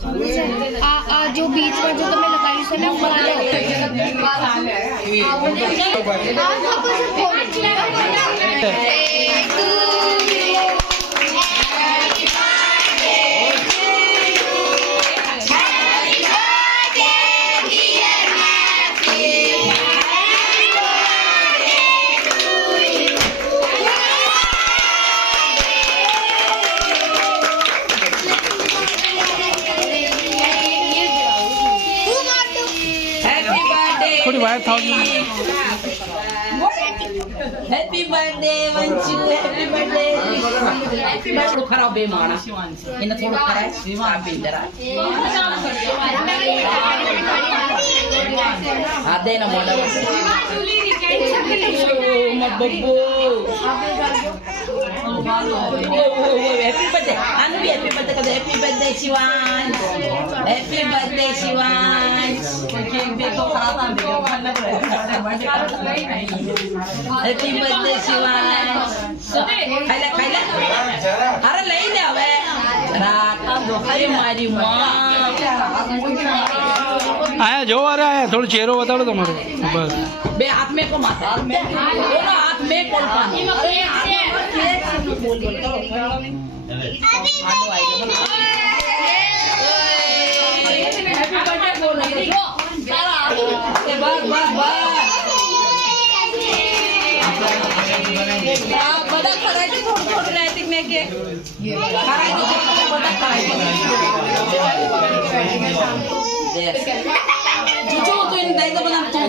जो बीच में जो तुम्हें लगाई से ना थोड़ी वायर था happy birthday Vanshu happy birthday थोड़ा खराब है माना इन्हें थोड़ा खराब है बिंदरा आधे ना मोड़ा मत बब्बू हैप्पी बर्थडे अनु भी हैप्पी बर्थडे कर happy birthday Shivansh happy birthday Shivansh केक भी तो खराब था हैप्पी बर्थडे शिवांश खाइला अरे ले ले હવે रात अरे मारी मां आया जो आ रहा है थोड़ा चेहरो बता दो तुम्हारे बस बे हाथ में को माथा दोनों हाथ में कोल पानी बड़ा खड़ा है थोड़ा राइटिंग में के खड़ा है बड़ा खड़ा है जो तो इन दाई तो बना तो है